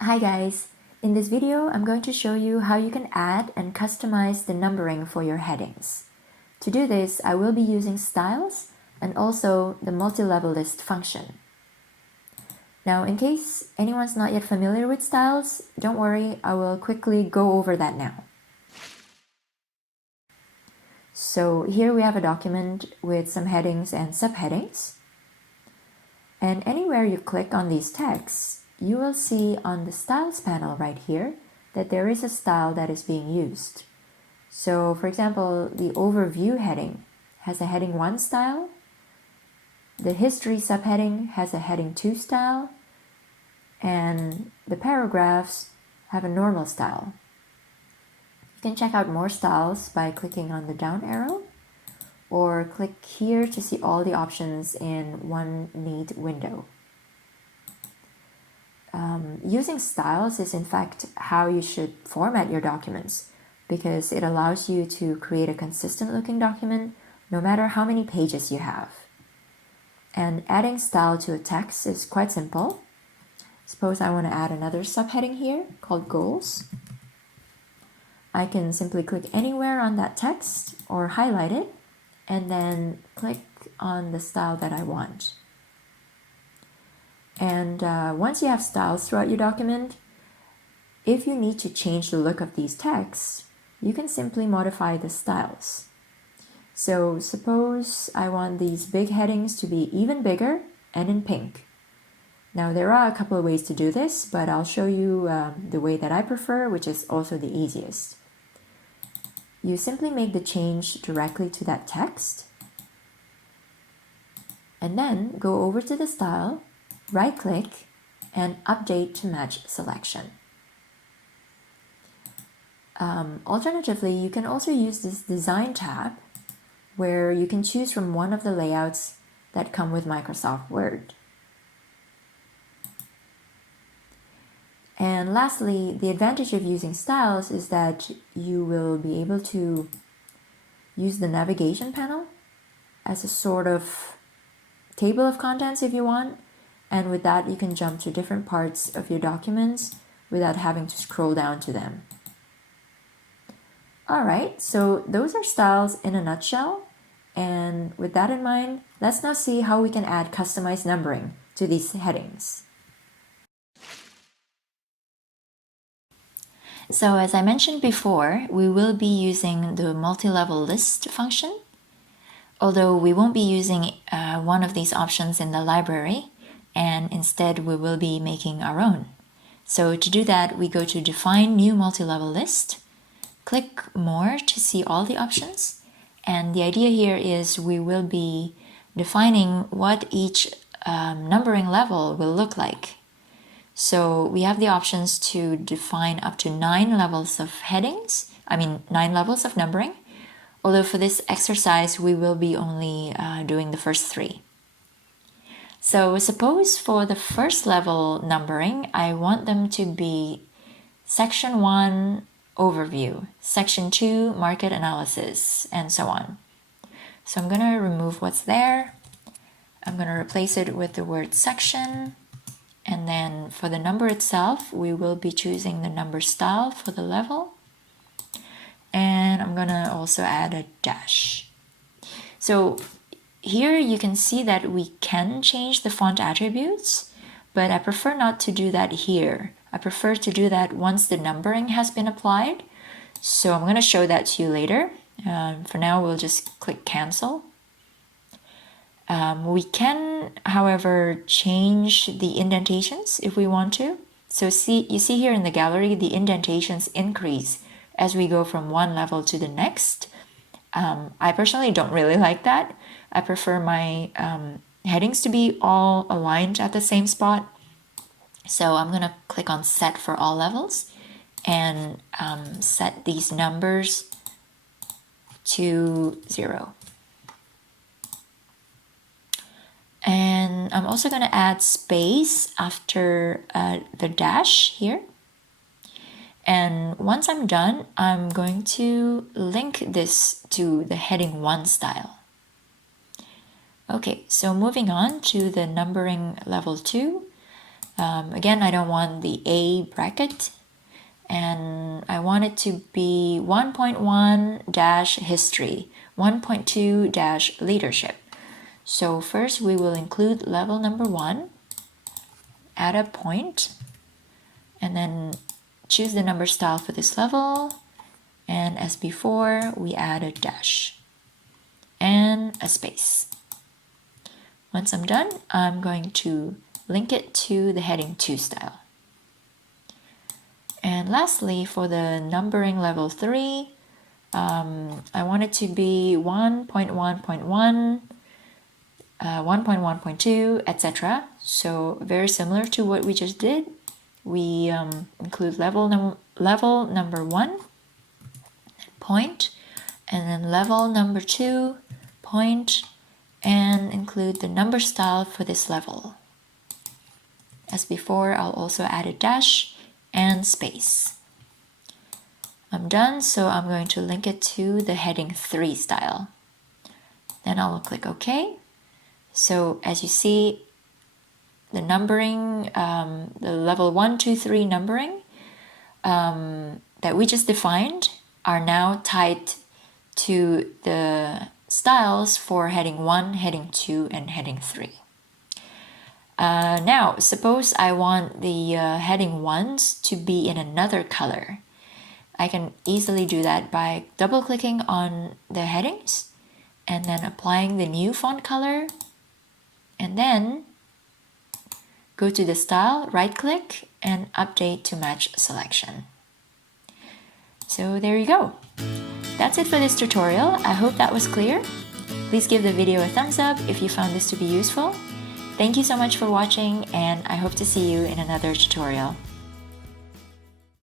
Hi guys! In this video, I'm going to show you how you can add and customize the numbering for your headings. To do this, I will be using styles and also the multi-level list function. Now, in case anyone's not yet familiar with styles, don't worry, I will quickly go over that now. So here we have a document with some headings and subheadings. And anywhere you click on these texts, you will see on the styles panel right here that there is a style that is being used. So for example, the overview heading has a heading 1 style, the history subheading has a heading 2 style, and the paragraphs have a normal style. You can check out more styles by clicking on the down arrow, or click here to see all the options in one neat window. Using styles is in fact how you should format your documents, because it allows you to create a consistent looking document no matter how many pages you have. And adding style to a text is quite simple. Suppose I want to add another subheading here called goals. I can simply click anywhere on that text or highlight it and then click on the style that I want. And once you have styles throughout your document, if you need to change the look of these texts, you can simply modify the styles. So suppose I want these big headings to be even bigger and in pink. Now there are a couple of ways to do this, but I'll show you the way that I prefer, which is also the easiest. You simply make the change directly to that text, and then go over to the style, right-click, and update to match selection. Alternatively, you can also use this design tab where you can choose from one of the layouts that come with Microsoft Word. And lastly, the advantage of using styles is that you will be able to use the navigation panel as a sort of table of contents if you want, and with that you can jump to different parts of your documents without having to scroll down to them. Alright, so those are styles in a nutshell, and with that in mind, let's now see how we can add customized numbering to these headings. So as I mentioned before, we will be using the multi-level list function, although we won't be using one of these options in the library, and instead we will be making our own. So to do that, we go to Define New Multi-Level List, click More to see all the options, and the idea here is we will be defining what each numbering level will look like. So we have the options to define up to 9 levels of headings, 9 levels of numbering, although for this exercise we will be only doing the first 3. So suppose for the first level numbering, I want them to be Section 1, Overview, Section 2, Market Analysis, and so on. So I'm going to remove what's there. I'm going to replace it with the word section. And then for the number itself, we will be choosing the number style for the level. And I'm going to also add a dash. So here you can see that we can change the font attributes, but I prefer not to do that here. I prefer to do that once the numbering has been applied. So I'm going to show that to you later. For now, we'll just click cancel. We can, however, change the indentations if we want to. So you see here in the gallery, the indentations increase as we go from one level to the next. I personally don't really like that. I prefer my headings to be all aligned at the same spot. So I'm going to click on Set for all levels and set these numbers to 0. And I'm also going to add space after the dash here. And once I'm done, I'm going to link this to the heading 1 style. Okay, so moving on to the numbering level 2. Again, I don't want the A bracket, and I want it to be 1.1-history, 1.2-leadership. So first we will include level number 1, add a point, and then choose the number style for this level. And as before, we add a dash and a space. Once I'm done, I'm going to link it to the heading 2 style. And lastly, for the numbering level 3, I want it to be 1.1.1, 1.1.2, etc. So very similar to what we just did. We include level number 1, point, and then level number 2, point, and include the number style for this level. As before, I'll also add a dash and space. I'm done, so I'm going to link it to the heading 3 style. Then I'll click OK. So as you see, the numbering, the level 1, 2, 3 numbering that we just defined are now tied to the styles for heading 1, heading 2, and heading 3. Now, suppose I want the heading 1s to be in another color. I can easily do that by double-clicking on the headings and then applying the new font color, and then go to the style, right-click, and update to match selection. So there you go. That's it for this tutorial. I hope that was clear. Please give the video a thumbs up if you found this to be useful. Thank you so much for watching, and I hope to see you in another tutorial.